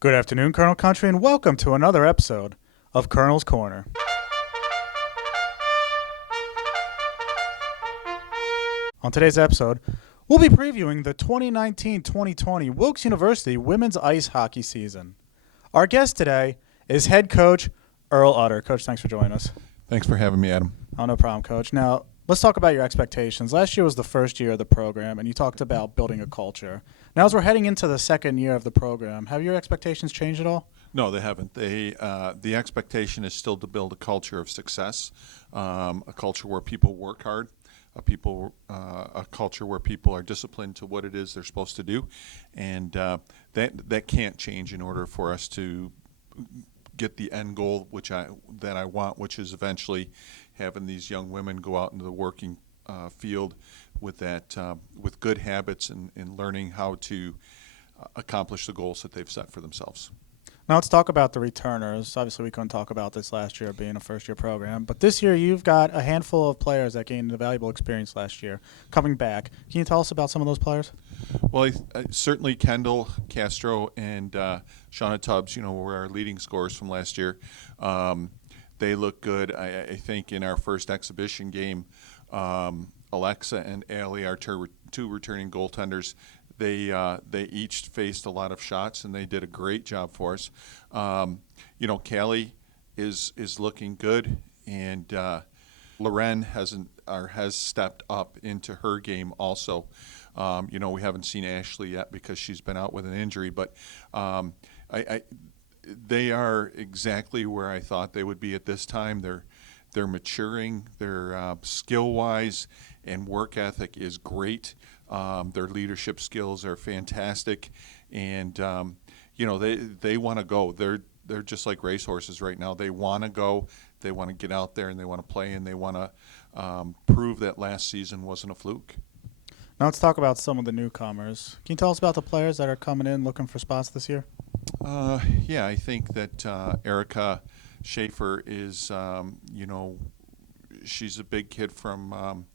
Good afternoon, Colonel Country, and welcome to another episode of Colonel's Corner. On today's episode, we'll be previewing the 2019-2020 Wilkes University women's ice hockey season. Our guest today is head coach Earl Utter. Coach, thanks for joining us. Thanks for having me, Adam. Oh, no problem, Coach. Now, let's talk about your expectations. Last year was the first year of the program, and you talked about building a culture. Now, as we're heading into the second year of the program, have your expectations changed at all? No, they haven't. The expectation is still to build a culture of success, a culture where people work hard, a culture where people are disciplined to what it is they're supposed to do, and that can't change in order for us to get the end goal that I want, which is eventually having these young women go out into the working field with good habits and learning how to accomplish the goals that they've set for themselves. Now let's talk about the returners. Obviously, we couldn't talk about this last year being a first-year program, but this year you've got a handful of players that gained a valuable experience last year coming back. Can you tell us about some of those players? Well, certainly Kendall Castro and Shauna Tubbs, were our leading scorers from last year. They look good. I think in our first exhibition game, Alexa and Allie, our two returning goaltenders, they each faced a lot of shots, and they did a great job for us. Callie is looking good, and Loren has stepped up into her game also. We haven't seen Ashley yet because she's been out with an injury, but they are exactly where I thought they would be at this time. They're maturing. Their skill-wise and work ethic is great. Their leadership skills are fantastic, and they want to go. They're just like racehorses right now. They want to go. They want to get out there and they want to play, and they want to prove that last season wasn't a fluke. Now let's talk about some of the newcomers. Can you tell us about the players that are coming in looking for spots this year? Yeah, I think that Erica Schaefer is, she's a big kid from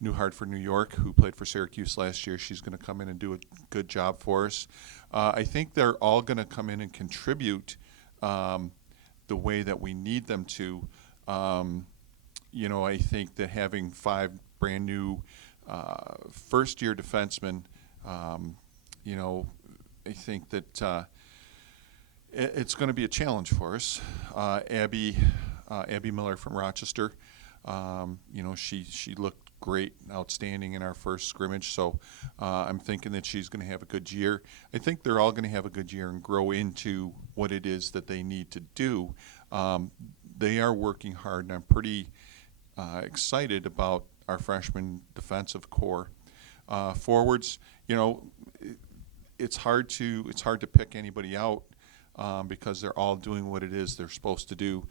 New Hartford, New York, who played for Syracuse last year. She's going to come in and do a good job for us. I think they're all going to come in and contribute the way that we need them to. I think that having 5 brand new first-year defensemen, I think that it's going to be a challenge for us. Abby Miller from Rochester, she looked great, outstanding in our first scrimmage. So I'm thinking that she's going to have a good year. I think they're all going to have a good year and grow into what it is that they need to do. They are working hard, and I'm pretty excited about our freshman defensive core. Forwards, it's hard to pick anybody out because they're all doing what it is they're supposed to do.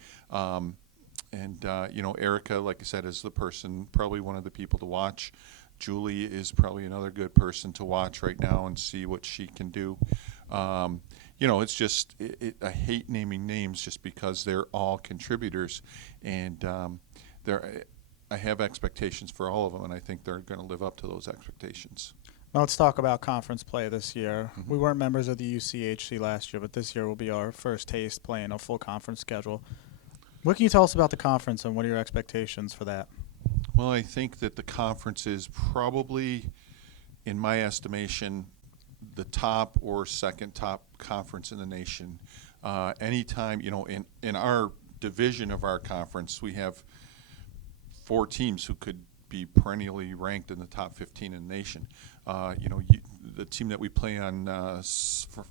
Erica, like I said, is the person, probably one of the people to watch. Julie is probably another good person to watch right now and see what she can do. It's just I hate naming names just because they're all contributors, and I have expectations for all of them, and I think they're going to live up to those expectations. Now let's talk about conference play this year. We weren't members of the UCHC last year, but this year will be our first taste playing a full conference schedule. What can you tell us about the conference, and what are your expectations for that? Well, I think that the conference is probably, in my estimation, the top or second top conference in the nation. Anytime, in our division of our conference, we have 4 teams who could be perennially ranked in the top 15 in the nation. The team that we play on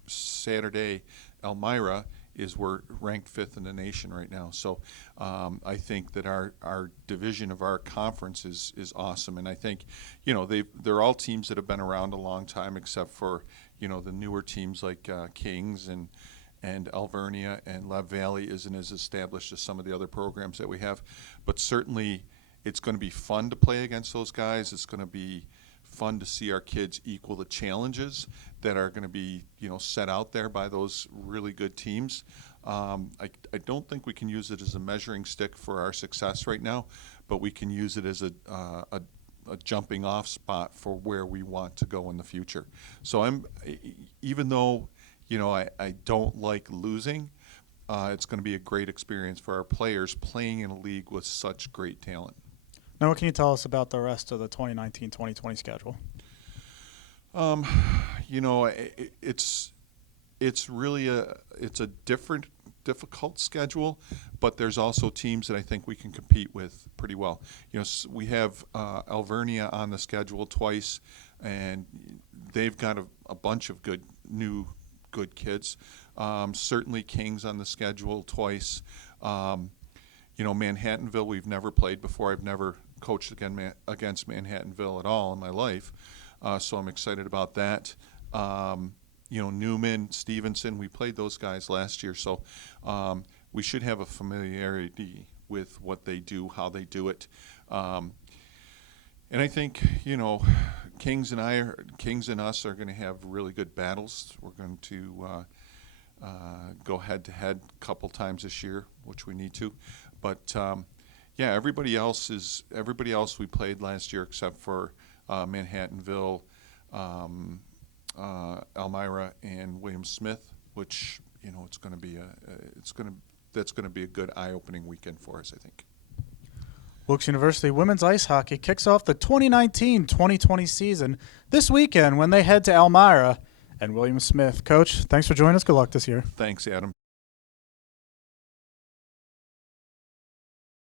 Saturday, Elmira, we're ranked 5th in the nation right now. So I think that our division of our conference is awesome, and I think they're all teams that have been around a long time, except for the newer teams like Kings and Alvernia, and Love Valley isn't as established as some of the other programs that we have. But certainly it's going to be fun to play against those guys. It's going to be fun to see our kids equal the challenges that are going to be set out there by those really good teams. I don't think we can use it as a measuring stick for our success right now, but we can use it as a jumping off spot for where we want to go in the future. So even though I don't like losing. It's going to be a great experience for our players playing in a league with such great talent. Now, what can you tell us about the rest of the 2019-2020 schedule? It's really a difficult schedule, but there's also teams that I think we can compete with pretty well. We have Alvernia on the schedule twice, and they've got a bunch of good kids. Certainly Kings on the schedule twice. Manhattanville we've never played before. I've never coached against Manhattanville at all in my life, so I'm excited about that. Newman, Stevenson, we played those guys last year, so we should have a familiarity with what they do, how they do it. And I think, Kings and us are going to have really good battles. We're going to go head-to-head a couple times this year, which we need to. But, everybody else we played last year except for Manhattanville, Elmira and William Smith, which that's going to be a good eye-opening weekend for us, I think. Wilkes University women's ice hockey kicks off the 2019-2020 season this weekend when they head to Elmira and William Smith. Coach, thanks for joining us. Good luck this year. Thanks, Adam.